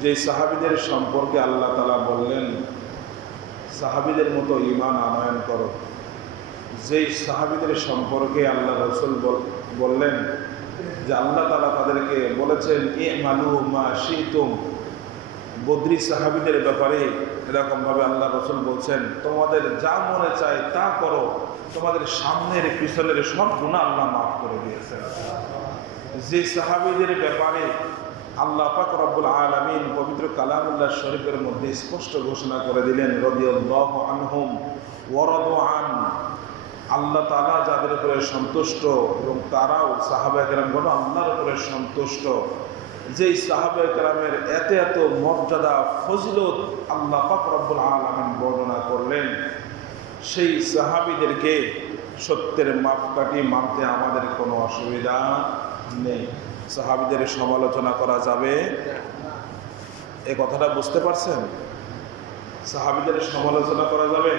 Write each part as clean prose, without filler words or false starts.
যে সাহাবীদের সম্পর্কে আল্লাহ তাআলা বললেন সাহাবীদের মতো ঈমান আনয়ন করো, যেই সাহাবীদের সম্পর্কে আল্লাহ রাসূল বললেন যে আল্লাহ তাআলা তাদেরকে বলেছেন ই'মালু মা শি'তুম। বদরি সাহাবীদের ব্যাপারে এরকমভাবে আল্লাহ রাসূল বলছেন তোমাদের যা মনে চায় তা করো, তোমাদের সামনের পিছনের সব গুনাহ আল্লাহ মাফ করে দিয়েছেন। যে সাহাবীদের ব্যাপারে আল্লাহ পাক রব্বুল আলামিন পবিত্র কালামুল্লাহ শরীফের মধ্যে স্পষ্ট ঘোষণা করে দিলেন রাদিয়াল্লাহু আনহুম ওয়া রাদু আন। আল্লাহ তাআলা যাদের উপরে সন্তুষ্ট এবং তারাও সাহাবায়ে কেরামগণ আল্লাহর উপরে সন্তুষ্ট। যেই সাহাবায়ে কেরামের এত এত মর্যাদা ফজিলত আল্লাহ পাক রব্বুল আলামিন বর্ণনা করলেন, সেই সাহাবীদেরকে সত্যের মাপকাঠি মানতে আমাদের কোনো অসুবিধা নেই। সাহাবীদের সমালোচনা করা যাবে, এই কথাটা বুঝতে পারছেন? সাহাবীদের সমালোচনা করা যাবে,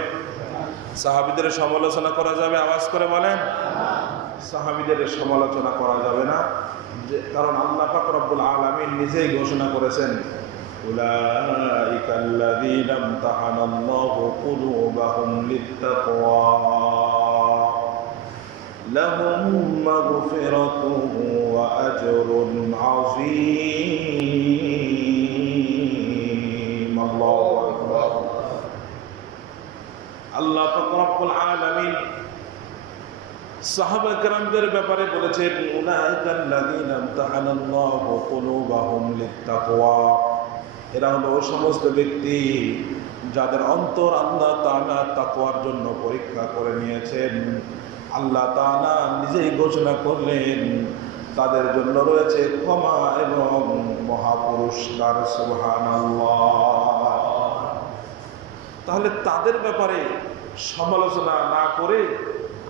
সাহাবীদের সমালোচনা করা যাবে, আওয়াজ করে বলেন। সাহাবীদের সমালোচনা করা যাবে না, কারণ আল্লাহ পাক রব্বুল আলামিন নিজেই ঘোষণা করেছেন উলাইকাল্লাযীনা ইমতাহানাল্লাহু কুলুবাহুম লিত্তাকওয়া লাহুম মাগফিরাতুন ওয়া আজরুন আযীম। আল্লাহু আকবার। আল্লাহ পাক রব্বুল আলামিন সাহাবা কেরামদের ব্যাপারে বলেছেন উলাইকাল্লাযীনা ইমতাহানাল্লাহু কুলুবাহুম লিত্তাকওয়া। এরা হলো ওই সমস্ত ব্যক্তি যাদের অন্তর আল্লাহ তাআলা তাকওয়ার জন্য পরীক্ষা করে নিয়েছেন। আল্লাহ তাআলা নিজেই ঘোষণা করলেন তাদের জন্য রয়েছে ক্ষমা এবং মহাপুরস্কার। সুবহানাল্লাহ। তাহলে তাদের ব্যাপারে সমালোচনা না করে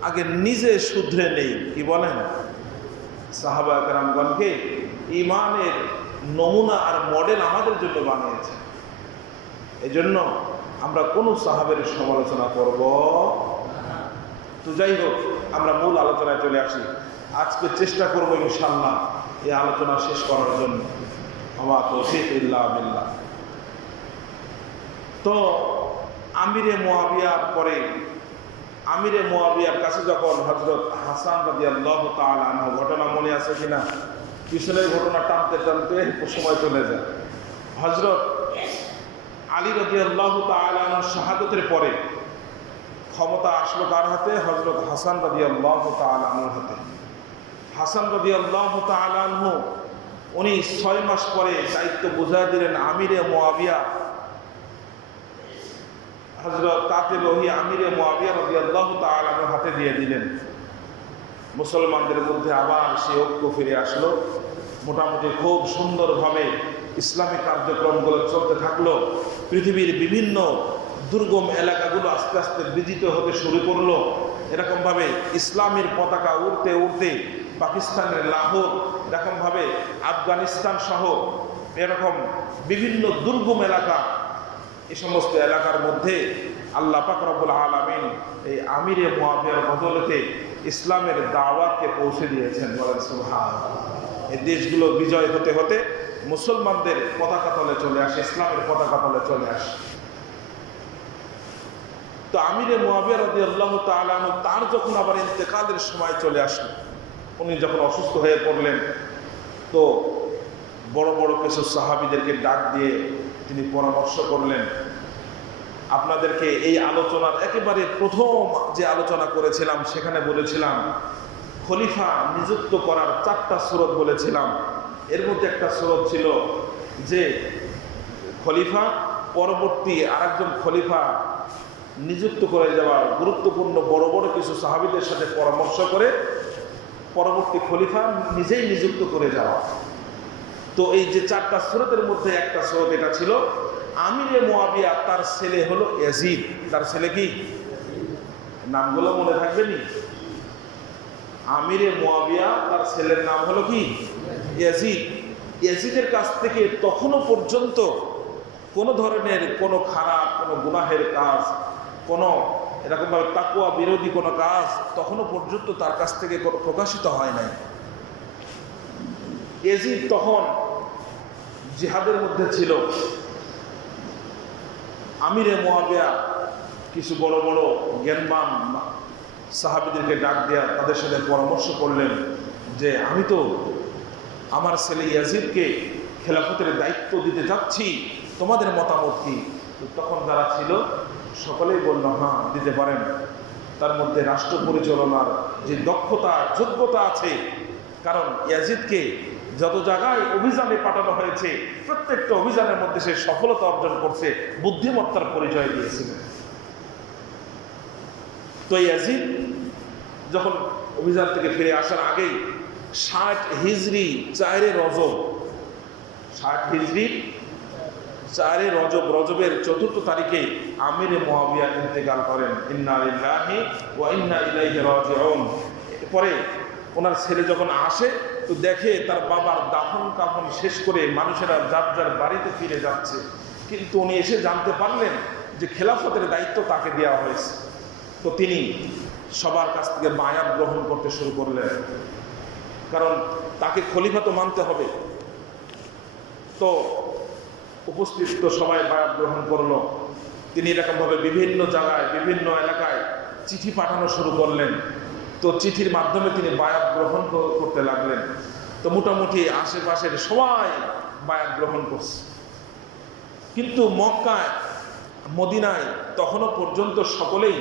আগে নিজে শুধরে নেই, কি বলেন? সাহাবা কেরামগণকে ঈমানের নমুনা আর মডেল আমাদের জন্য বানিয়েছে। এই জন্য আমরা কোন সাহাবের সমালোচনা করব তো। যাই হোক, আমরা মূল আলোচনায় চলে আসি। আজকে চেষ্টা করব ইনশাআল্লাহ এই আলোচনা শেষ করার জন্য। আমা তৌফিক ইল্লা বিল্লাহ। তো আমিরে মুআবিয়ার পরে আমিরে মুআবিয়ার কাছে যখন হযরত হাসান রাদিয়াল্লাহু তাআলা আনহু, ঘটনা মনে আছে কিনা? পিছনের ঘটনা টানতে টানতে সময় চলে যায়। হযরত আলী রাদিয়াল্লাহু তাআলা আনহু শাহাদাতের পরে ক্ষমতা আসলো কার হাতে? হযরত হাসান রাদিয়াল্লাহু তাআলা আনহুর হাতে। হাসান রাদিয়াল্লাহু তাআলা আনহু উনি 6 মাস পরে দায়িত্ব বুঝায় দিলেন আমিরে মুআবিয়া হযরত কাতিল ওহী আমিরে মুআবিয়া রাদিয়াল্লাহু তাআলা আনহুর হাতে দিয়ে দিলেন। মুসলমানদের মধ্যে আবার সেই ঐক্য ফিরে আসলো। মোটামুটি খুব সুন্দরভাবে ইসলামী কার্যক্রমগুলো চলতে থাকলো। পৃথিবীর বিভিন্ন দুর্গম এলাকাগুলো আস্তে আস্তে বিজিত হতে শুরু করলো। এরকমভাবে ইসলামের পতাকা উড়তে উড়তে পাকিস্তানের লাহোর, এরকমভাবে আফগানিস্তান সহ এরকম বিভিন্ন দুর্গম এলাকা, এই সমস্ত এলাকার মধ্যে আল্লাহ পাক রব্বুল আলামিন এই আমিরে মুআবিয়ার বদৌলতে ইসলামের দাওয়াতকে পৌঁছে দিয়েছেন। বলেন সুবহানাল্লাহ। এই দেশগুলো বিজয় হতে হতে মুসলমানদের পতাকা তলে চলে আসে, ইসলামের পতাকা তলে চলে আসে। তো আমিরে মুআবিয়া রাদিয়াল্লাহু তাআলা আনহু তার যখন আবার ইন্তেকালের সময় চলে আসলো, উনি যখন অসুস্থ হয়ে পড়লেন, তো বড় বড় কিছু সাহাবীদেরকে ডাক দিয়ে তিনি পরামর্শ করলেন। আপনাদেরকে এই আলোচনার একেবারে প্রথম যে আলোচনা করেছিলাম সেখানে বলেছিলাম খলিফা নিযুক্ত করার 4টা সুরত বলেছিলাম। এর মধ্যে একটা সুরত ছিল যে খলিফা পরবর্তী আরেকজন খলিফা নিযুক্ত করে যাওয়া, গুরুত্বপূর্ণ বড় বড় কিছু সাহাবীদের সাথে পরামর্শ করে পরবর্তী খলিফা নিজেই নিযুক্ত করে যাওয়া। তো এই যে 4টা সুরতের মধ্যে একটা সুরত এটা ছিল আমিরে মুআবিয়া, তার ছেলে হলো ইয়াজিদ। তার ছেলে কি? নামগুলো মনে থাকবে নি? আমিরে মুআবিয়া, তার ছেলের নাম হলো কি? ইয়াজিদ। ইয়াজিদের কাছ থেকে তখনও পর্যন্ত কোনো ধরনের কোনো খারাপ, কোনো গুনাহের কাজ, কোনো এরকমভাবে তাকওয়া বিরোধী কোনো কাজ তখনও পর্যন্ত তার কাছ থেকে কোনো প্রকাশিত হয় নাই। ইয়াজিদ তখন জিহাদের মধ্যে ছিল। আমিরে মুআবিয়া কিছু বড় বড় জ্ঞানবান সাহাবীদেরকে ডাক দেয়া তাদের সাথে পরামর্শ করলেন যে আমি তো আমার ছেলে ইয়াজিদকে খেলাফতের দায়িত্ব দিতে যাচ্ছি, তোমাদের মতামত কি? তখন যারা ছিল সকলেই বলল হ্যাঁ দিতে পারেন। তার মধ্যে রাষ্ট্র পরিচালনার যে দক্ষতা যোগ্যতা আছে, কারণ ইয়াজিদকে যত জায়গায় অভিযানে পাঠানো হয়েছে প্রত্যেকটা অভিযানের মধ্যে সে সফলতা অর্জন করছে, বুদ্ধিমত্তার পরিচয় দিয়েছিলেন। তো ইয়াজিদ যখন অভিযান থেকে ফিরে আসার আগেই 60 হিজরি 4 রজব, 60 হিজরি 4 রজব, রজবের 4 তারিখে আমিরে মুআবিয়া ইন্তেকাল করেন। ইন্না লিল্লাহি ওয়া ইন্না ইলাইহি রাজিউন। পরে ওনার ছেলে যখন আসে তো দেখে তার বাবার দাফন কাফন শেষ করে মানুষেরা যার যার বাড়িতে ফিরে যাচ্ছে, কিন্তু উনি এসে জানতে পারলেন যে খেলাফতের দায়িত্ব তাকে দেওয়া হয়েছে। তো তিনি সবার কাছ থেকে বায়াত গ্রহণ করতে শুরু করলেন, কারণ তাকে খলিফা তো মানতে হবে। তো উপস্থিত তো সবাই বায়াত গ্রহণ করলো। তিনি এরকমভাবে বিভিন্ন জায়গায় বিভিন্ন এলাকায় চিঠি পাঠানো শুরু করলেন। তো চিঠির মাধ্যমে তিনি বায়াত গ্রহণ করতে লাগলেন। তো মোটামুটি আশেপাশের সবাই বায়াত গ্রহণ করছে, কিন্তু মক্কায় মদিনায় তখনও পর্যন্ত সকলেই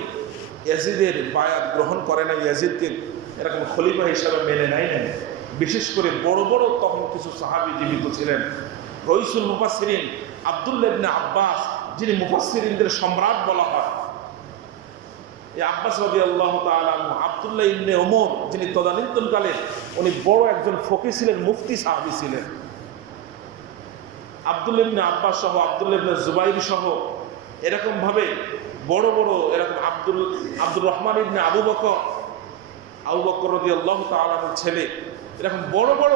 ইয়াজিদের বায়াত গ্রহণ করে না, ইয়াজিদকে এরকম খলিফা হিসাবে মেনে নেয় না। বিশেষ করে বড় বড় তখন কিছু সাহাবী জীবিত ছিলেন। রইসুল মুফাসসিরিন আব্দুল্লাহ ইবনে আব্বাস, যিনি মুফাসসিরিনদের সম্রাট বলা হয়, এই আব্বাস রাদিয়াল্লাহু তাআলা আনহু, আব্দুল্লাহ ইবনে ওমর যিনি তদানীন্তনকালে উনি বড় একজন ফকিহ ছিলেন, মুফতি সাহাবী ছিলেন, আব্দুল্লাহ ইবনে আব্বাস সহ আব্দুল্লাহ ইবনে জুবাইর সহ এরকম ভাবে বড় বড় এরকম আব্দুর রহমান ইবনে আবু বকর রাদিয়াল্লাহু তাআলা আনহুর ছেলে, এরকম বড় বড়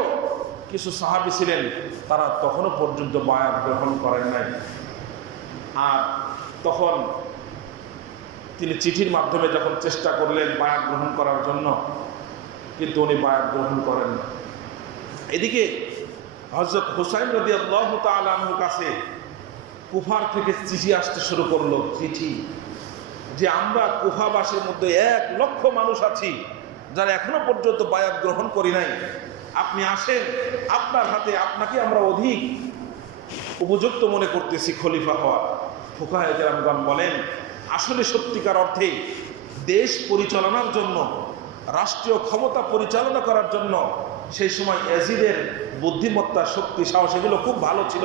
কিছু সাহাবী ছিলেন, তারা তখনও পর্যন্ত বায়াত গ্রহণ করেন নাই। আর তখন তিনি চিঠির মাধ্যমে যখন চেষ্টা করলেন বায়াত গ্রহণ করার জন্য, কিন্তু উনি বায়াত গ্রহণ করেন না। এদিকে হযরত হুসাইন রাদিয়াল্লাহু তাআলা আনহুর কাছে কুফার থেকে চিঠি আসতে শুরু করলো, চিঠি যে আমরা কুফাবাসীর মধ্যে 1 লক্ষ মানুষ আছি যারা এখনো পর্যন্ত বায়াত গ্রহণ করি নাই, আপনি আসেন, আপনার হাতে আপনাকে আমরা অধিক উপযুক্ত মনে করতেছি খলিফা হওয়ার। ফুকাহায়ে কেরামগণ বলেন আসলে সত্যিকার অর্থে দেশ পরিচালনার জন্য, রাষ্ট্রীয় ক্ষমতা পরিচালনা করার জন্য সেই সময় ইয়াজিদের বুদ্ধিমত্তা, শক্তি, সাহস এগুলো খুব ভালো ছিল,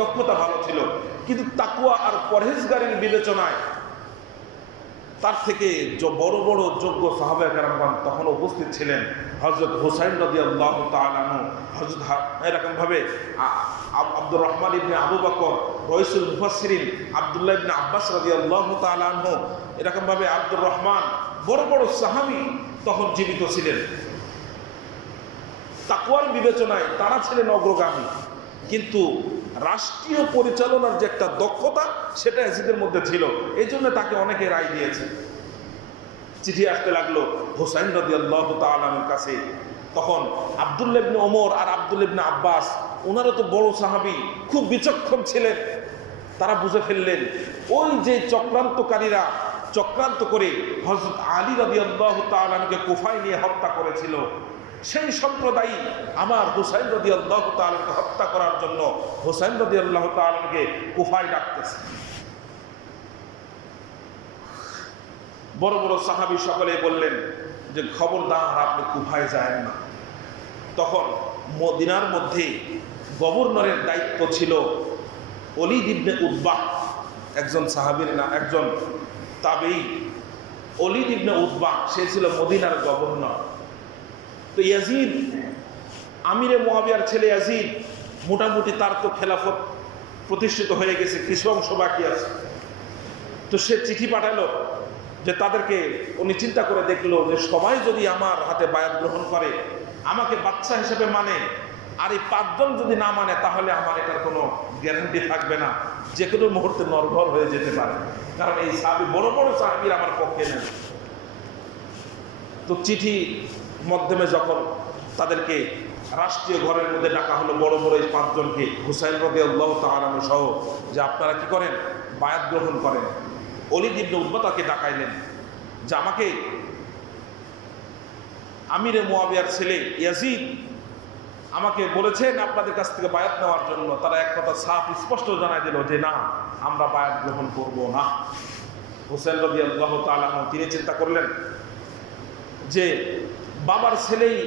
দক্ষতা ভালো ছিল, কিন্তু তাকওয়া আর পরহেজগারির বিবেচনায় তার থেকে বড় বড় যোগ্য সাহাবায়ে কেরামগণ তখন উপস্থিত ছিলেন। হযরত হুসাইন রাদিয়াল্লাহু তাআলা আনহু, হযরত এরকমভাবে আব্দুর রহমান ইবনে আবু বকর, রইসুল মুফাসসিরিন আব্দুল্লাহ ইবনে আব্বাস রাদিয়াল্লাহু তাআলা আনহু, এরকমভাবে আব্দুর রহমান, বড় বড় সাহাবী তখন জীবিত ছিলেন। তাকওয়ার বিবেচনায় তারা ছিলেন অগ্রগামী, কিন্তু রাষ্ট্রীয় পরিচালনার যে একটা দক্ষতা সেটা ইয়াজিদের মধ্যে ছিল, এই জন্য তাকে অনেকে রায় দিয়েছে। চিঠি আসতে লাগলো হুসাইন রাদিয়াল্লাহু তাআলা আনহুর কাছে। তখন আব্দুল্লাহ ইবনে ওমর আর আব্দুল্লাহ ইবনে আব্বাস, ওনারা তো বড় সাহাবী, খুব বিচক্ষণ ছিলেন, তারা বুঝে ফেললেন ওই যে চক্রান্তকারীরা চক্রান্ত করে হযরত আলী রাদিয়াল্লাহু তাআলা আনহুকে কুফায় নিয়ে হত্যা করেছিল, সেই সম্প্রদায় আমার হুসাইন রাদিয়াল্লাহু তাআলাকে হত্যা করার জন্য হুসাইন রাদিয়াল্লাহু তাআলাকে কুফায় ডাকতেছে। বড় বড় সাহাবী সকলে বললেন যে খবরদার আপনি কুফায় যায় না। তখন মদিনার মধ্যে গভর্নরের দায়িত্ব ছিল ওলীদ ইবনে উতবাহ, একজন সাহাবীর না, একজন তাবেঈ, ওলীদ ইবনে উতবাহ, সে ছিল মদিনার গভর্নর। তো ইয়াজিদ, আমিরে মুআবিয়ার ছেলে ইয়াজিদ, মোটামুটি তার তো খেলাফত প্রতিষ্ঠিত হয়ে গেছে, কিছু অংশ বাকি আছে। তো সে চিঠি পাঠালো যে তাদেরকে, উনি চিন্তা করে দেখলো যে সবাই যদি আমার হাতে বায়াত গ্রহণ করে, আমাকে বাচ্চা হিসেবে মানে, আর এই 5 জন যদি না মানে, তাহলে আমার এটার কোনো গ্যারান্টি থাকবে না, যে কোনো মুহূর্তে নরবর হয়ে যেতে পারে, কারণ এই সাহাবী, বড় বড় সাহাবীর আমার পক্ষে নেই। তো চিঠি মাধ্যমে যখন তাদেরকে রাষ্ট্রীয় ঘরের মধ্যে ডাকা হলো বড় বড় এই 5 জনকে, হুসাইন রাদিয়াল্লাহু তাআলা আনহু সহ, যে আপনারা কি করেন, বায়াত গ্রহণ করেন। ওলীদ ইবনে উতবা তাকে ডাকাইলেন যে আমাকে আমিরে মুয়াবিয়ার ছেলে ইয়াজিদ আমাকে বলেছেন আপনাদের কাছ থেকে বায়াত নেওয়ার জন্য। তারা এক কথা সাফ স্পষ্ট জানাই দিল যে না, আমরা বায়াত গ্রহণ করব না। হুসাইন রাদিয়াল্লাহু তাআলা আনহু তিনি চিন্তা করলেন যে বাবার ছেলেই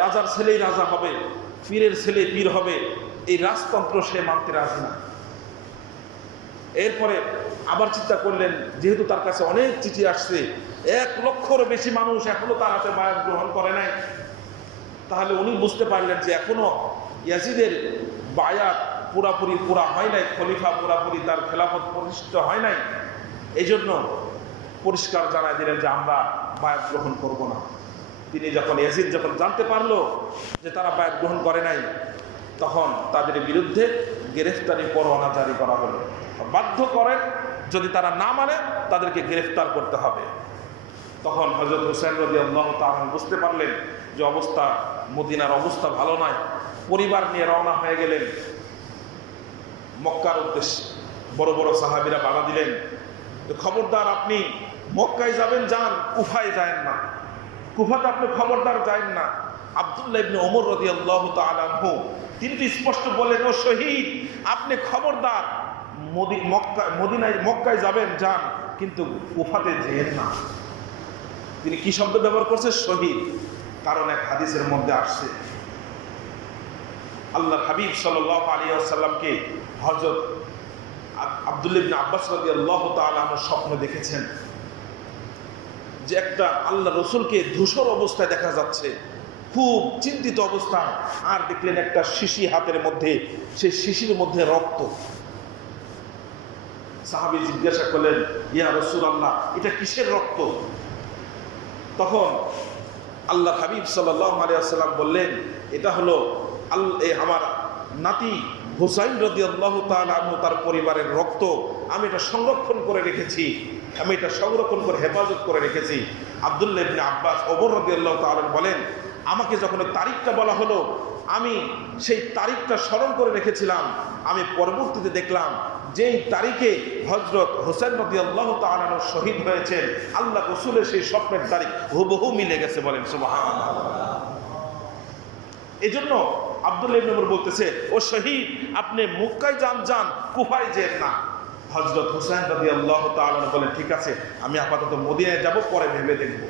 রাজার ছেলেই রাজা হবে, পীরের ছেলে পীর হবে, এই রাজতন্ত্র সে মানতে রাজি না। এরপরে আবার চিন্তা করলেন, যেহেতু তার কাছে অনেক চিঠি আসছে, 1 লক্ষের বেশি মানুষ এখনো তার হাতে বায়াত গ্রহণ করে নাই, তাহলে উনি বুঝতে পারলেন যে এখনো ইয়াজিদের বায়াত পুরাপুরি পুরা হয় নাই, খলিফা পুরাপুরি তার খেলাফত প্রতিষ্ঠিত হয় নাই। এই জন্য পরিষ্কার জানাই দিলেন যে আমরা বায়াত গ্রহণ করব না। তিনি যখন ইয়াজিদ যখন জানতে পারলো যে তারা বায়াত গ্রহণ করে নাই, তখন তাদের বিরুদ্ধে গ্রেফতারি পরোয়ানা জারি করা হলো। বাধ্য করেন, যদি তারা না মানে তাদেরকে গ্রেফতার করতে হবে। তখন হযরত হুসাইন রাদিয়াল্লাহু তাআলা বুঝতে পারলেন যে অবস্থা, মদিনার অবস্থা ভালো নয়। পরিবার নিয়ে রওনা হয়ে গেলেন মক্কার উদ্দেশ্যে। বড় বড় সাহাবীরা বাধা দিলেন, খবরদার আপনি মক্কায় যাবেন যান, কুফায় যায়েন না, কুফাতে আপনি খবরদার যায়েন না। আব্দুল্লাহ ইবনে ওমর রাদিয়াল্লাহু তাআলা আনহু তিনি তো স্পষ্ট বলেন, ও শহীদ, আপনি খবরদার মক্কায় যাবেন যান, কিন্তু কুফাতে যেয়েন না। তিনি কি শব্দ ব্যবহার করছে? শহীদ। কারণ এক হাদিসের মধ্যে আসছে, আল্লাহর হাবিব সাল্লাল্লাহু আলাইহি ওয়াসাল্লামকে হযরত আব্দুল্লাহ ইবনে আব্বাস রাদিয়াল্লাহু তাআলা আনহু স্বপ্ন দেখেছেন যে একটা আল্লাহ রসুলকে ধূসর অবস্থায় দেখা যাচ্ছে, খুব চিন্তিত অবস্থা। আর দেখলেন একটা শিশি হাতের মধ্যে, সেই শিশির মধ্যে রক্ত। সাহাবী জিজ্ঞাসা করলেন, ইয়া রাসূলুল্লাহ, এটা কিসের রক্ত? তখন আল্লাহ হাবিব সাল্লাল্লাহু আলাইহি ওয়াসাল্লাম বললেন, এটা হলো আমার নাতি হুসাইন রাদিয়াল্লাহু তাআলা আনহু তার পরিবারের রক্ত। আমি এটা সংরক্ষণ করে রেখেছি, আমি এটা সংরক্ষণ করে হেফাজত করে রেখেছি। আব্দুল্লাহ ইবনে আব্বাস ওমর রাদিয়াল্লাহু তাআলা বলেন, আমাকে যখন তারিখটা বলা হলো, আমি সেই তারিখটা স্মরণ করে রেখেছিলাম। আমি পরবর্তীতে দেখলাম যেই তারিখে হযরত হুসাইন রাদিয়াল্লাহু তাআলা আনহু শহীদ হয়েছেন, আল্লাহ রাসূলের সেই স্বপ্নের তারিখ হুবহু মিলে গেছে। বলেন সুবহানাল্লাহ। এজন্য আব্দুল্লাহ ইবনে ওমর বলতেছে, ও শহীদ, আপনি মক্কায় যান, কুফায় যেন না। হযরত হুসাইন রাদিয়াল্লাহু তাআলা বলেন, ঠিক আছে, আমি আপাতত মদিনায় যাব, পরে ভেবে দেখব।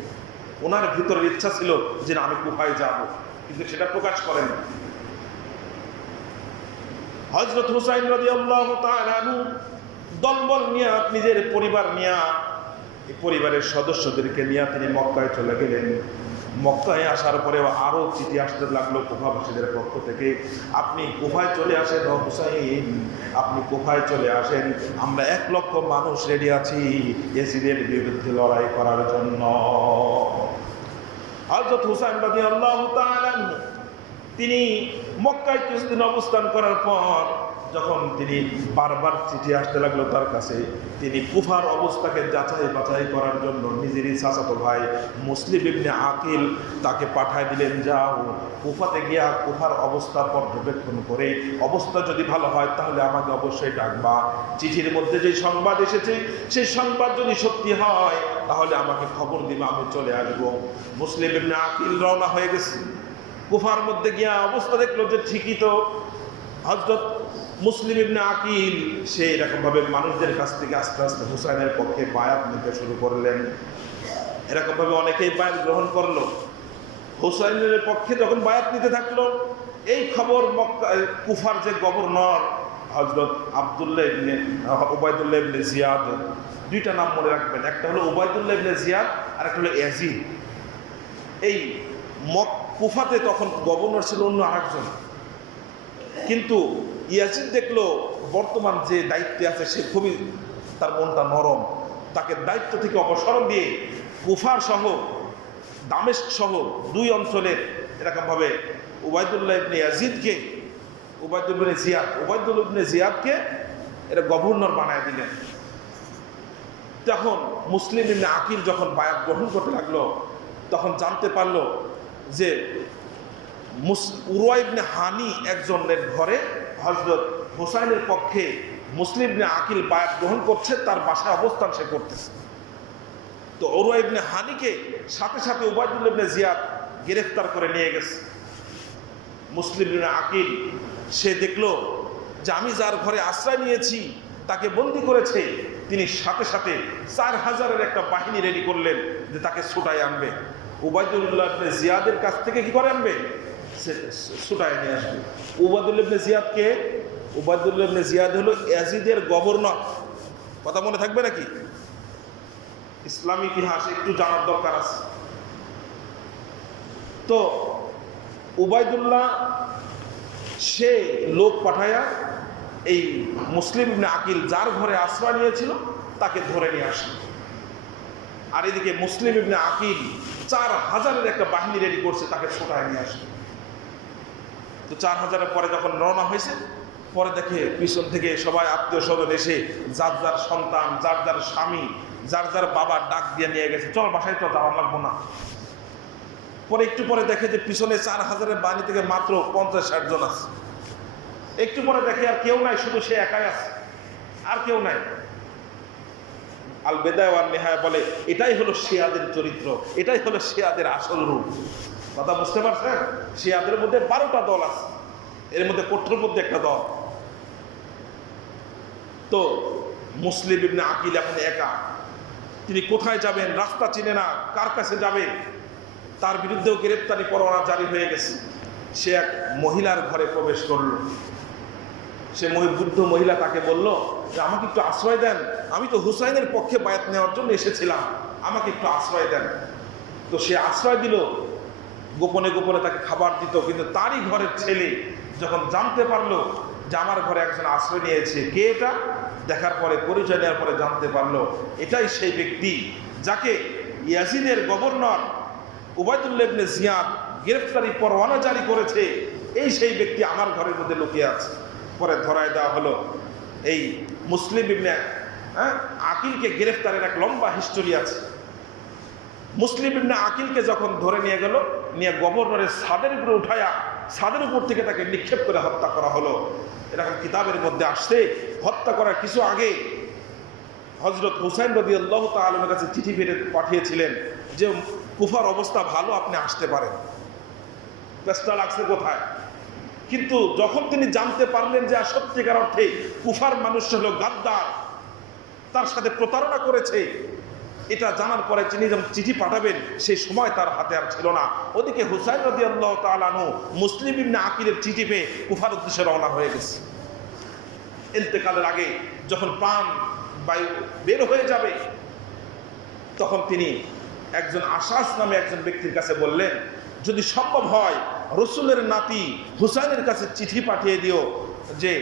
ওনার ভিতরের ইচ্ছা ছিল যে আমি কুফায় যাব, কিন্তু সেটা প্রকাশ করেন না। হযরত হুসাইন রাদিয়াল্লাহু তাআলা আনহু দলবল নিয়ে, নিজের পরিবার নিয়ে, এই পরিবারের সদস্যদেরকে নিয়ে তিনি মক্কায় চলে গেলেন। মক্কায় আসার পরেও আরও চিঠি আসতে লাগলো কুফাবাসীদের পক্ষ থেকে, আপনি কুফায় চলে আসেন, ও হুসাইন, আপনি কুফায় চলে আসেন, আমরা 1 লক্ষ মানুষ রেডি আছি ইয়াজিদের বিরুদ্ধে লড়াই করার জন্য। হযরত হুসাইন রাদিয়াল্লাহু তাআলা তিনি মক্কায় কিছুদিন অবস্থান করার পর, যখন তিনি বারবার চিঠি আসতে লাগলো তার কাছে, তিনি কুফার অবস্থাকে যাচাই বাছাই করার জন্য নিজেরই চাচাতো ভাই মুসলিম ইবনে আকিল তাকে পাঠায় দিলেন, যাও কুফাতে গিয়া কুফার অবস্থা পর্যবেক্ষণ করে অবস্থা যদি ভালো হয় তাহলে আমাকে অবশ্যই ডাকবা। চিঠির মধ্যে যে সংবাদ এসেছে সেই সংবাদ যদি সত্যি হয় তাহলে আমাকে খবর দিবা, আমি চলে আসবো। মুসলিম ইবনে আকিল রওনা হয়ে গেছে। কুফার মধ্যে গিয়া অবস্থা দেখলো যে ঠিকই তো। হযরত মুসলিম ইবনে আকিল সেই রকমভাবে মানুষদের কাছ থেকে আস্তে আস্তে হুসাইনের পক্ষে বায়াত নিতে শুরু করলেন। এরকমভাবে অনেকেই বায়াত গ্রহণ করলো। হুসাইনের পক্ষে যখন বায়াত নিতে থাকলো, এই খবর মক্কা কুফার যে গভর্নর হযরত উবাইদুল্লাহ ইবনে জিয়াদ, 2টা নাম মনে রাখবেন, একটা হলো উবাইদুল্লাহ ইবনে জিয়াদ আর একটা হলো ইয়াজিদ। এই কুফাতে তখন গভর্নর ছিল অন্য আরেকজন, কিন্তু ইয়াজিদ দেখলো বর্তমান যে দায়িত্বে আছে সে খুবই, তার মনটা নরম, তাকে দায়িত্ব থেকে অপসারণ দিয়ে কুফার সহ দামেস্ক সহ 2 অঞ্চলের এরকমভাবে উবাইদুল্লাহ ইবনে জিয়াদকে এটা গভর্নর বানায় দিলেন। তখন মুসলিম ইবনে আকিল যখন বায়াত গ্রহণ করতে লাগলো, তখন জানতে পারলো যে উরওয়া ইবনে হানি একজনের ঘরে হযরত হুসাইনের পক্ষে মুসলিম ইবনে আকিল বায়াত গ্রহণ করছে, তার বাসায় অবস্থান সে করতেছে। তো উরওয়া ইবনে হানিকে সাথে সাথে উবাইদুল্লাহ ইবনে জিয়াদ গ্রেফতার করে নিয়ে গেছে। মুসলিম ইবনে আকিল সে দেখলো যে আমি যার ঘরে আশ্রয় নিয়েছি তাকে বন্দি করেছে, তিনি সাথে সাথে 4000-এর একটা বাহিনী রেডি করলেন যে তাকে ছুটায় আনবে। উবাইদুল্লাহ ইবনে জিয়াদের কাছ থেকে কি করে আনবে? ছুটায় নিয়ে আসবে। উবাইদুল্লাহ ইবনে জিয়াদকে, উবাইদুল্লাহ ইবনে জিয়াদ হলো ইয়াজিদের গভর্নর। কথা মনে থাকবে নাকি? ইসলামী ইতিহাস একটু জানার দরকার আছে। তো উবাইদুল্লাহ সে লোক পাঠায়া এই মুসলিম ইবনে আকিল যার ঘরে আশ্রয় নিয়েছিল তাকে ধরে নিয়ে আসলো। আর এদিকে মুসলিম ইবনে আকিল 4000-এর একটা বাহিনী রেডি করছে, তাকে ছোটায় নিয়ে আসলো। তো 4000-এর পরে যখন রওনা হয়েছে, পরে দেখে পিছন থেকে সবাই আত্মীয় স্বজন এসে যার যার সন্তান, যার যার স্বামী, যার যার বাবা ডাক দিয়ে নিয়ে গেছে, চল বাসায় তো যাওয়ার লাগবো না। পরে একটু পরে দেখে যে পিছনে 4000-এর বাহিনী থেকে মাত্র 50-60 জন আছে। একটু পরে দেখে আর কেউ নাই, শুধু সে একাই আছে, আর কেউ নাই। আল বেদায়া ওয়ান নিহায়া বলে এটাই হলো শিয়াদের চরিত্র, এটাই হলো শিয়াদের আসল রূপ। কথা বুঝতে পারছেন? শিয়াদের মধ্যে 12টা দল আছে, এর মধ্যে কট্টরপন্থী একটা দল। তো মুসলিম ইবনে আকিল এখন একা, তিনি কোথায় যাবেন, রাস্তা চিনে না, কার কাছে যাবে। তার বিরুদ্ধেও গ্রেপ্তারি পরোয়ানা জারি হয়ে গেছে। সে এক মহিলার ঘরে প্রবেশ করল। সে বৃদ্ধ মহিলা তাকে বলল যে আমাকে একটু আশ্রয় দেন, আমি তো হুসাইনের পক্ষে বায়াত নেওয়ার জন্য এসেছিলাম, আমাকে একটু আশ্রয় দেন। তো সে আশ্রয় দিল, গোপনে গোপনে তাকে খাবার দিত। কিন্তু তারই ঘরের ছেলে যখন জানতে পারলো যে আমার ঘরে একজন আশ্রয় নিয়েছে, কে এটা, দেখার পরে পরিচয় নেওয়ার পরে জানতে পারলো এটাই সেই ব্যক্তি যাকে ইয়াজিদের গভর্নর উবাইদুল্লাহ ইবনে জিয়াদ গ্রেফতারি পরোয়ানা জারি করেছে। এই সেই ব্যক্তি আমার ঘরের মধ্যে লুকিয়ে আছে। পরে ধরায় দেওয়া হলো। এই মুসলিম ইবনে আকিলকে গ্রেফতারের এক লম্বা হিস্টোরি আছে। মুসলিম ইবনে আকিলকে যখন ধরে নিয়ে গেল, নিয়ে গভর্নরের ছাদের উপরে উঠায়া ছাদের উপর থেকে তাকে নিক্ষেপ করে হত্যা করা হলো। এরকম কিতাবের মধ্যে আসছে। হত্যা করার কিছু আগে হযরত হুসাইন রাদিয়াল্লাহু তাআলা আনহুর কাছে চিঠি পাঠিয়েছিলেন যে কুফার অবস্থা ভালো, আপনি আসতে পারেন। চেষ্টা লাগছে কোথায়? কিন্তু যখন তিনি জানতে পারলেন যে সত্যিকার অর্থে কুফার মানুষ হলো গাদ্দার, তার সাথে প্রতারণা করেছে, এটা জানার পরে তিনি যখন চিঠি পাঠাবেন সেই সময় তার হাতে আর ছিল না। ওদিকে হুসাইন রাদিয়াল্লাহু তাআলা আনহু মুসলিম ইবনে আকিলের চিঠি পেয়ে কুফার উদ্দেশ্যে রওনা হয়ে গেছে। ইন্তেকালের আগে যখন প্রাণ বায়ু বের হয়ে যাবে, তখন তিনি একজন আশাস নামে একজন ব্যক্তির কাছে বললেন, যদি সম্ভব হয় রসুলের নাতি হুসাইনের কাছে চিঠি পাঠিয়ে দিও যে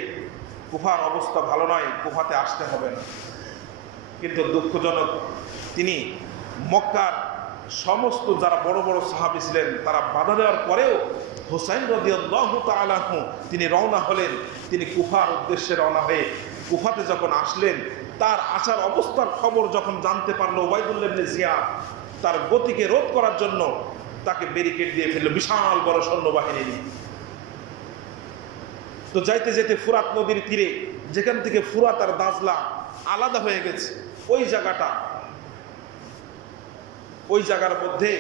কুফার অবস্থা ভালো নয়, কুফাতে আসতে হবে না। কিন্তু দুঃখজনক, তিনি মক্কার সমস্ত যারা বড় বড় সাহাবী ছিলেন তারা বাধা দেওয়ার পরেও হুসাইন রাদিয়াল্লাহু তাআলা আনহু তিনি রওনা হলেন। তিনি কুফার উদ্দেশ্যে রওনা হয়ে কুফাতে যখন আসলেন, তার আসার অবস্থার খবর যখন জানতে পারলো উবাইদুল্লাহ ইবনে জিয়াদ, তার গতিকে রোধ করার জন্য তাকে ব্যারিকেড দিয়ে ফেললো বিশাল বড় সৈন্যবাহিনী নিয়ে। তো যাইতে যেতে ফুরাত নদীর তীরে, যেখান থেকে ফুরাত আর দাজলা আলাদা হয়ে গেছে, ওই জায়গার মধ্যে,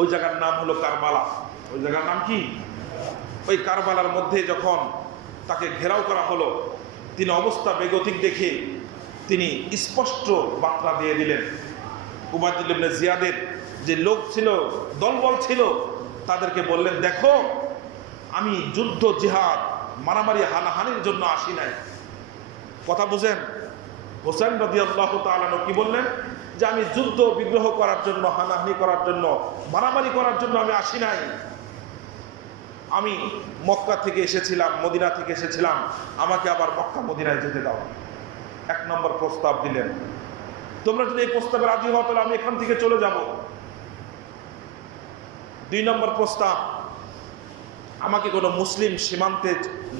ওই জায়গার নাম হলো কারবালা। ওই জায়গার নাম কি? ওই কারবালার মধ্যে যখন তাকে ঘেরাও করা হলো, তিনি অবস্থা বেগতিক দেখে তিনি স্পষ্ট বার্তা দিয়ে দিলেন। উবাইদুল্লাহ ইবনে জিয়াদের যে লোক ছিল, দলবল ছিল, তাদেরকে বললেন, দেখো আমি যুদ্ধ জিহাদ মারামারি হানাহানির জন্য আসি নাই। কথা বুঝেন? হুসাইন রাদিয়াল্লাহু তাআলা আনহু কি বললেন? যে আমি যুদ্ধ বিগ্রহ করার জন্য, হানাহানি করার জন্য, মারামারি করার জন্য আমি আসি নাই। আমি মক্কা থেকে এসেছিলাম, মদিনা থেকে এসেছিলাম, আমাকে আবার মক্কা মদিনায় যেতে দাও। 1 নম্বর প্রস্তাব দিলেন, তোমরা যদি এই প্রস্তাবে রাজি হও তাহলে আমি এখান থেকে চলে যাব। 2 নম্বর প্রস্তাব, আমাকে কোনো মুসলিম সীমান্তে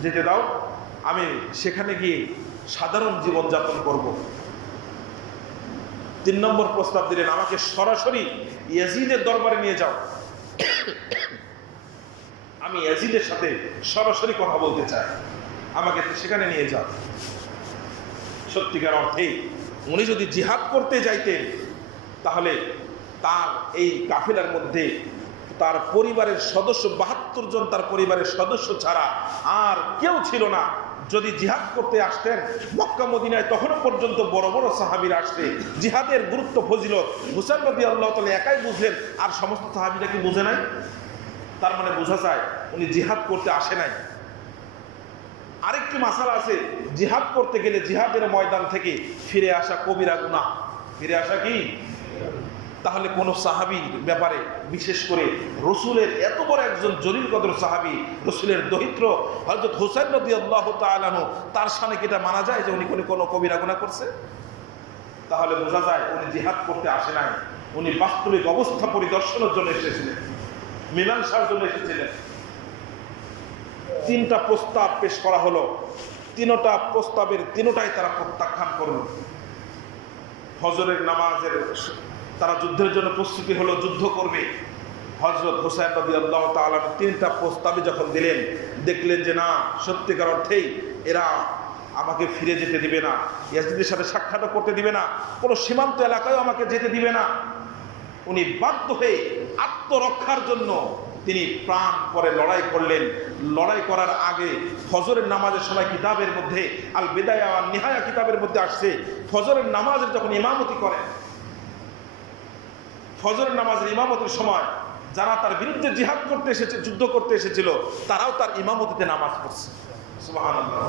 যেতে দাও, আমি সেখানে গিয়ে সাধারণ জীবনযাপন করব। 3 নম্বর প্রস্তাব দিলেন, আমাকে সরাসরি ইয়াজিদের দরবারে নিয়ে যাও। আমি ইয়াজিদের সাথে সরাসরি কথা বলতে চাই, আমাকে সেখানে নিয়ে যান। সত্যিকার অর্থে উনি যদি জিহাদ করতে যাইতেন তাহলে তার এই কাফেলার মধ্যে তার পরিবারের সদস্য ৭২ জন তার পরিবারের সদস্য ছাড়া আর কেউ ছিল না। যদি জিহাদ করতে আসতেন মক্কা মদিনায় তখনও পর্যন্ত বড় বড় সাহাবীরা আসছে, জিহাদের গুরুত্ব ফজিলত হুসাইন রাদিয়াল্লাহু তাআলা একাই বুঝলেন, আর সমস্ত সাহাবীরা কি বুঝে নাই? তার মানে বোঝা যায় উনি জিহাদ করতে আসে নাই। আরেকটি মাসালা আছে, জিহাদ করতে গেলে জিহাদের ময়দান থেকে ফিরে আসা কবিরা গুনাহ। ফিরে আসা কি? তাহলে কোন সাহাবীর ব্যাপারে, বিশেষ করে রসুলের এত বড় একজন জলিল কদর সাহাবী, রসুলের দহিত্র হযরত হুসাইন রাদিয়াল্লাহু তাআলা আনহু, তার সামনে কি এটা মানা যায় যে উনি কোনো কবিরা গুনাহ করছে? তাহলে বোঝা যায় উনি জিহাদ করতে আসে নাই, উনি বাস্তবিক অবস্থা পরিদর্শনের জন্য এসেছিলেন, মীমাংসার জন্য এসেছিলেন। 3টা প্রস্তাব পেশ করা হলো, 3টা প্রস্তাবের 3টাই তারা প্রত্যাখ্যান করল। ফজরের নামাজের তারা যুদ্ধের জন্য প্রস্তুতি হলো, যুদ্ধ করবে। হযরত হুসাইন রাদিয়াল্লাহু তাআলা 3টা প্রস্তাবে যখন দিলেন, দেখলেন যে না, সত্যিকার অর্থেই এরা আমাকে ফিরে যেতে দিবে না, ইয়াজিদের সাথে সাক্ষাৎ করতে দিবে না, কোনো সীমান্ত এলাকায়ও আমাকে যেতে দিবে না। উনি বাধ্য হয়ে আত্মরক্ষার জন্য তিনি প্রাণ করে লড়াই করলেন। লড়াই করার আগে ফজরের নামাজের সময় কিতাবের মধ্যে আল বিদায়া ওয়ান নিহায়া কিতাবের মধ্যে আসছে, ফজরের নামাজের যখন ইমামতি করেন, ফজরের নামাজের ইমামতির সময় যারা তার বিরুদ্ধে জিহাদ করতে এসেছে, যুদ্ধ করতে এসেছিল, তারাও তার ইমামতিতে নামাজ পড়ছে। সুবহানাল্লাহ।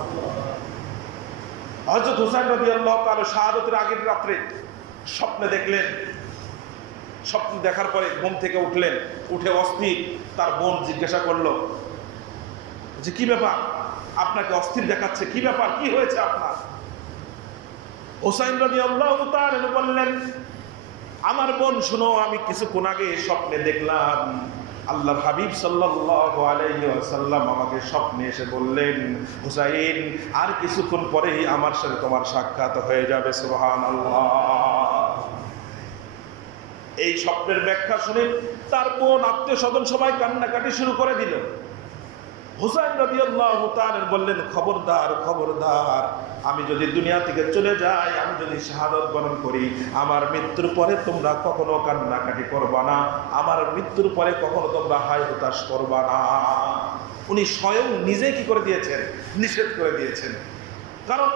হযরত হুসাইন রাদিয়াল্লাহু তাআলা শাহাদাতের আগের রাত্রে স্বপ্নে দেখলেন। স্বপ্ন দেখার পরে ঘুম থেকে উঠলেন, উঠে অস্থির। তার বোন জিজ্ঞাসা করলো যে কি ব্যাপার, আপনাকে অস্থির দেখাচ্ছে, কি ব্যাপার, কি হয়েছে আপনার? হুসাইন রাদিয়াল্লাহু তাআলা বললেন, আমার বোন শোনো, আমি কিছুক্ষণ আগে স্বপ্নে দেখলাম আল্লাহর হাবিব সাল্লাল্লাহু আলাইহি ওয়াসাল্লাম আমাকে স্বপ্নে এসে বললেন, হুসাইন, আর কিছুক্ষণ পরেই আমার সাথে তোমার সাক্ষাৎ হয়ে যাবে। সুবহানাল্লাহ। এই স্বপ্নের ব্যাখ্যা শুনে তার বোন, আত্মীয় স্বজন সবাই কান্নাকাটি শুরু করে দিল। হুসাইন রাদিয়াল্লাহু তাআলা বললেন, খবরদার, খবরদার, আমি যদি দুনিয়া থেকে চলে যাই, আমি যদি শাহাদাত বরণ করি, আমার মৃত্যুর পরে তোমরা কখনো কান্নাকাটি করবা না, আমার মৃত্যুর পরে কখনো তোমরা হায় হতাশ করবা না। উনি স্বয়ং নিজে কি করে দিয়েছেন? নিষেধ করে দিয়েছেন। কারণ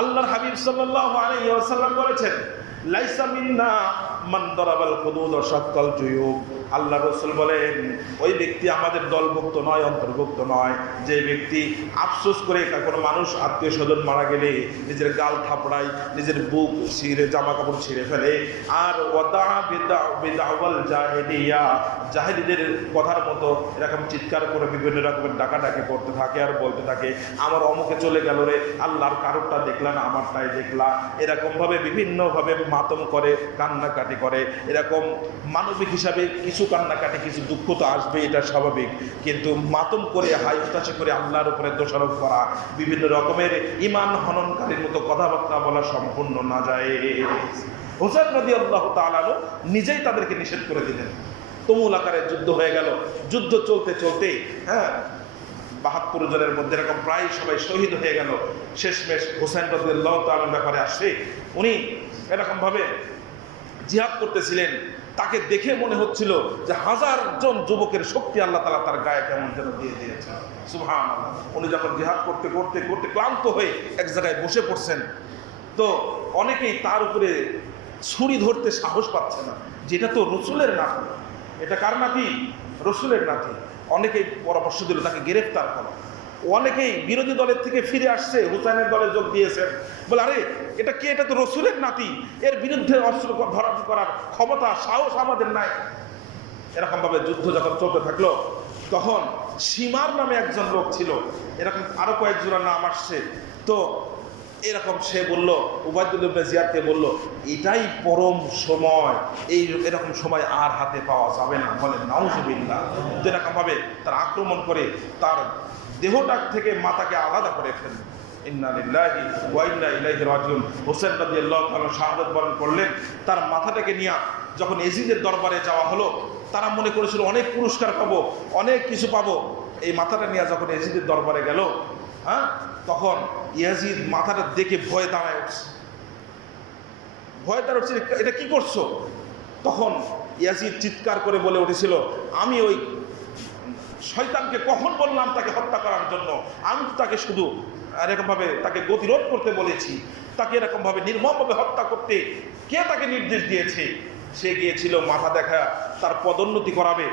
আল্লাহর হাবিব সাল্লাল্লাহু আলাইহি ওয়াসাল্লাম বলেছেন, লাইসা মিন্না মান দারাবাল হুদুদ ওয়া শাক্কাল জুয়ুব। আল্লাহ রাসূল বলেন, ওই ব্যক্তি আমাদের দলভুক্ত নয়, অন্তর্ভুক্ত নয়, যে ব্যক্তি আফসোস করে কোনো মানুষ আত্মীয় স্বজন মারা গেলে নিজের গাল থাপড়ায়, নিজের বুক ছিঁড়ে, জামা কাপড় ছিঁড়ে ফেলে, আর ওয়াদা বিদাওয়াল জাহিলিয়া, জাহিলিদের কথার মতো এরকম চিৎকার করে বিভিন্ন রকমের ডাকাডাকি করতে থাকে আর বলতে থাকে, আমার অমুকে চলে গেল রে, আল্লাহর কারোরটা দেখলা না, আমারটাই দেখলা। এরকমভাবে বিভিন্নভাবে মাতম করে, কান্নাকাটি করে। এরকম মানবিক হিসাবে কিছু কান্নাকাটি, কিছু দুঃখ তো আসবে, এটা স্বাভাবিক, কিন্তু মাতম করে, হাই হতাশা করে আল্লাহর উপরে দোষারোপ করা, বিভিন্ন রকমের ঈমান হননকারীর মতো কথাবার্তা বলা সম্পূর্ণ না যায়। হুসাইন রাদিয়াল্লাহু তাআলা নিজেই তাদেরকে নিষেধ করে দিলেন। তুমুল আকারে যুদ্ধ হয়ে গেল। যুদ্ধ চলতে চলতে ৭২ জনের মধ্যে এরকম প্রায় সবাই শহীদ হয়ে গেল। শেষমেশ হুসাইন রাদিয়াল্লাহু তাআলার ব্যাপারে আসছে, উনি এরকমভাবে জিহাদ করতেছিলেন, তাকে দেখে মনে হচ্ছিল যে 1000 জন যুবকের শক্তি আল্লাহ তাআলা তার গায়ে কেমন যেন দিয়ে দিয়েছে। সুবহানাল্লাহ। উনি যখন জিহাদ করতে করতে করতে ক্লান্ত হয়ে এক জায়গায় বসে পড়ছেন, তো অনেকেই তার উপরে ছুরি ধরতে সাহস পাচ্ছে না, যেটা তো রসুলের নাতি। এটা কার নাতি? রসুলের নাতি। অনেকেই পরামর্শ দিল তাকে গ্রেফতার করো। অনেকেই বিরোধী দলের থেকে ফিরে আসছে, হুসাইনের দলে যোগ দিয়েছেন, বলে আরে এটা কে, এটা তো রসুলের নাতি, এর বিরুদ্ধে অস্ত্র ধারণ করার ক্ষমতা, সাহস আমাদের নাই। এরকমভাবে যুদ্ধ যখন চলতে থাকলো, তখন সীমার নামে একজন লোক ছিল, এরকম আরো কয়েকজনের নাম আসছে। তো এরকম সে বলল, উবাইদুল্লাহ ইবনে জিয়াদকে বলল, এটাই পরম সময়, এরকম সময় আর হাতে পাওয়া যাবে না। বলেন নাউজুবিল্লাহ। যেরকমভাবে তার আক্রমণ করে তার দেহটাক থেকে মাথাকে আলাদা করে ফেলল। ইন্না লিল্লাহি ওয়া ইন্না ইলাইহি রাজিউন। হুসাইন রাদিয়াল্লাহু তাআলা শাহাদাত বরণ করলেন। তার মাথাটাকে নিয়ে যখন ইয়াজিদের দরবারে যাওয়া হলো, তারা মনে করেছিল অনেক পুরস্কার পাবো, অনেক কিছু পাবো, এই মাথাটা নিয়ে যখন ইয়াজিদের দরবারে গেল, হ্যাঁ, তখন ইয়াজিদ মাথাটা দেখে ভয়ে দাঁড়ায় উঠছে, এটা কি করছো? তখন ইয়াজিদ চিৎকার করে বলে উঠেছিল, আমি ওই শয়তানকে কখন বললাম তাকে হত্যা করার জন্য? আমি তো তাকে শুধু এরকমভাবে তাকে গতিরোধ করতে বলেছি, তাকে এরকমভাবে নির্মমভাবে হত্যা করতে কে তাকে নির্দেশ দিয়েছে? সে গিয়েছিল মাথা দেখা তার পদোন্নতি করাবে,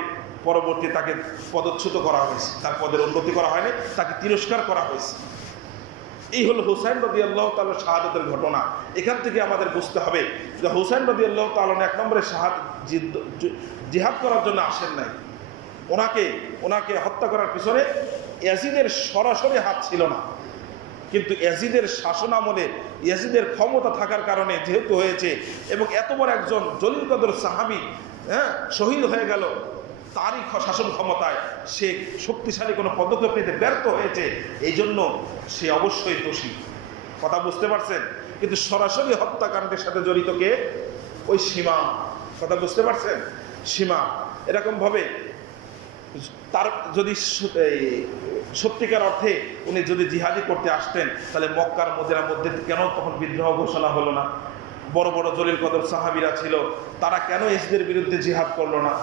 পরবর্তী তাকে পদচ্যুত করা হয়েছে, তার পদের উন্নতি করা হয়নি, তাকে তিরস্কার করা হয়েছে। এই হলো হুসাইন রাদিয়াল্লাহু তাআলা শাহাদাতের ঘটনা। এখান থেকে আমাদের বুঝতে হবে যে হুসাইন রাদিয়াল্লাহু তাআলা এক নম্বরে জিহাদ করার জন্য আসেন নাই। ওনাকে হত্যা করার পিছনে ইয়াজিদের সরাসরি হাত ছিল না, কিন্তু ইয়াজিদের শাসনামলে ইয়াজিদের ক্ষমতা থাকার কারণে যেহেতু হয়েছে, এবং এত বড় একজন জলিল কদর সাহাবী শহীদ হয়ে গেল, তারই শাসন ক্ষমতায় সে শক্তিশালী কোনো পদক্ষেপ নিতে ব্যর্থ হয়েছে, এই জন্য সে অবশ্যই দোষী। কথা বুঝতে পারছেন? কিন্তু সরাসরি হত্যাকাণ্ডের সাথে জড়িত কে? ওই সীমা। কথা বুঝতে পারছেন? সীমা। এরকমভাবে তার যদি সত্যিকার অর্থে উনি যদি জিহাদি করতে আসতেন, তাহলে মক্কার মদিনার মধ্যে কেন তখন বিদ্রোহ ঘোষণা হলো না? বড় বড় জলিল কদর সাহাবীরা ছিল, তারা কেন ইয়াজিদের বিরুদ্ধে জিহাদ করলো না?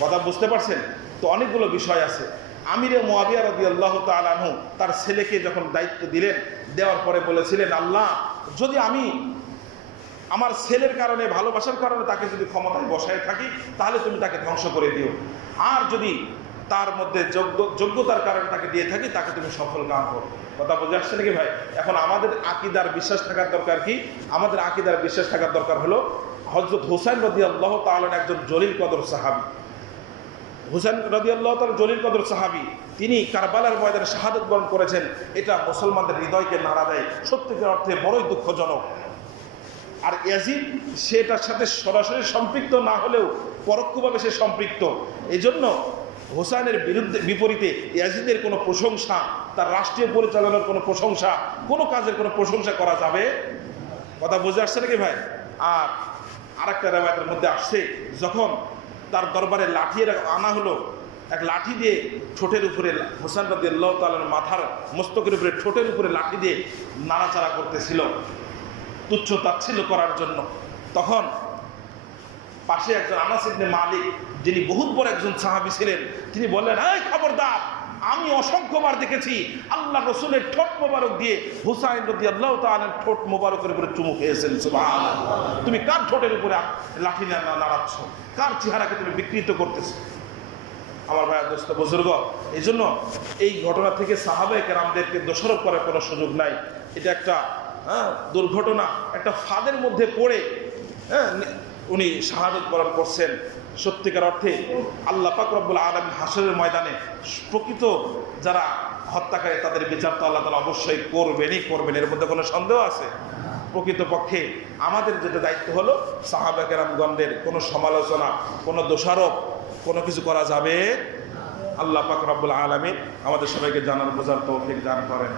কথা বুঝতে পারছেন? তো অনেকগুলো বিষয় আছে। আমিরে মুআবিয়া রাদিয়াল্লাহু তাআলা আনহু তার ছেলেকে যখন দায়িত্ব দিলেন, দেওয়ার পরে বলেছিলেন, আল্লাহ, যদি আমি আমার ছেলের কারণে, ভালোবাসার কারণে তাকে যদি ক্ষমতায় বসায় থাকি, তাহলে তুমি তাকে ধ্বংস করে দিও, আর যদি তার মধ্যে যোগ্যতার কারণে তাকে দিয়ে থাকি, তাকে তুমি সফল কাম করো। কথা বুঝে আসছে নাকি ভাই? এখন আমাদের আকীদার বিশ্বাস থাকার দরকার কি? আমাদের আকীদার বিশ্বাস থাকার দরকার হলো হযরত হুসাইন রাদিয়াল্লাহু তাআলা একজন জলিল কদর সাহাবী। হুসাইন রাদিয়াল্লাহু তাআলা জলিল কদর সাহাবী, তিনি কারবালার ময়দানে শাহাদাত বরণ করেছেন। এটা মুসলমানদের হৃদয়কে নাড়া দেয়, সত্যিকার অর্থে বড়ই দুঃখজনক। আর ইয়াজিদ সেটার সাথে সরাসরি সম্পৃক্ত না হলেও পরোক্ষভাবে সে সম্পৃক্ত। এই জন্য হুসাইনের বিপরীতে ইয়াজিদের কোনো প্রশংসা, তার রাষ্ট্রীয় পরিচালনার কোনো প্রশংসা, কোনো কাজের কোনো প্রশংসা করা যাবে। কথা বুঝে আসছে নাকি ভাই? আর আরেকটা রিওয়ায়াতের মধ্যে আসছে, যখন তার দরবারে লাঠি আনা হলো, এক লাঠি দিয়ে ঠোঁটের উপরে হুসাইন রাদিয়াল্লাহু তাআলার মাথার মস্তকের উপরে ঠোঁটের উপরে লাঠি দিয়ে নাড়াচাড়া করতেছিল তুচ্ছ তাচ্ছিল্য করার জন্য। তখন পাশে একজন আনাস ইবনে মালিক, যিনি বহুত বড় একজন সাহাবী ছিলেন, তিনি বললেন, এই খবরদার, আমি অসংখ্যবার দেখেছি আল্লাহ রসুলের ঠোঁট মোবারক দিয়ে হুসাইন রাদিয়াল্লাহু তাআলার ঠোঁট মোবারকের উপরে চুমু খেয়েছেন। সুবহানাল্লাহ! তুমি কার ঠোঁটের উপরে লাঠি নাড়াচ্ছ? কার চেহারাকে তুমি বিকৃত করতেছো? আমার ভাইয়া, দোস্ত, বুজুর্গ, এই জন্য এই ঘটনা থেকে সাহাবায়ে কেরামদেরকে দোষারোপ করার কোনো সুযোগ নাই। এটা একটা দুর্ঘটনা, একটা ফাঁদের মধ্যে পড়ে উনি শাহাদাত বরণ করছেন। সত্যিকার অর্থে আল্লাহ পাক রব্বুল আলামিন হাসরের ময়দানে প্রকৃত যারা হত্যাকারী তাদের বিচার তো আল্লাহ তাআলা অবশ্যই করবেন, এর মধ্যে কোনো সন্দেহ আছে? প্রকৃতপক্ষে আমাদের যেটা দায়িত্ব হলো, সাহাবা কেরামগণদের কোনো সমালোচনা, কোনো দোষারোপ, কোনো কিছু করা যাবে। আল্লাহ পাক রব্বুল আলামিন আমাদের সবাইকে জানার বোঝার তৌফিক দান করেন।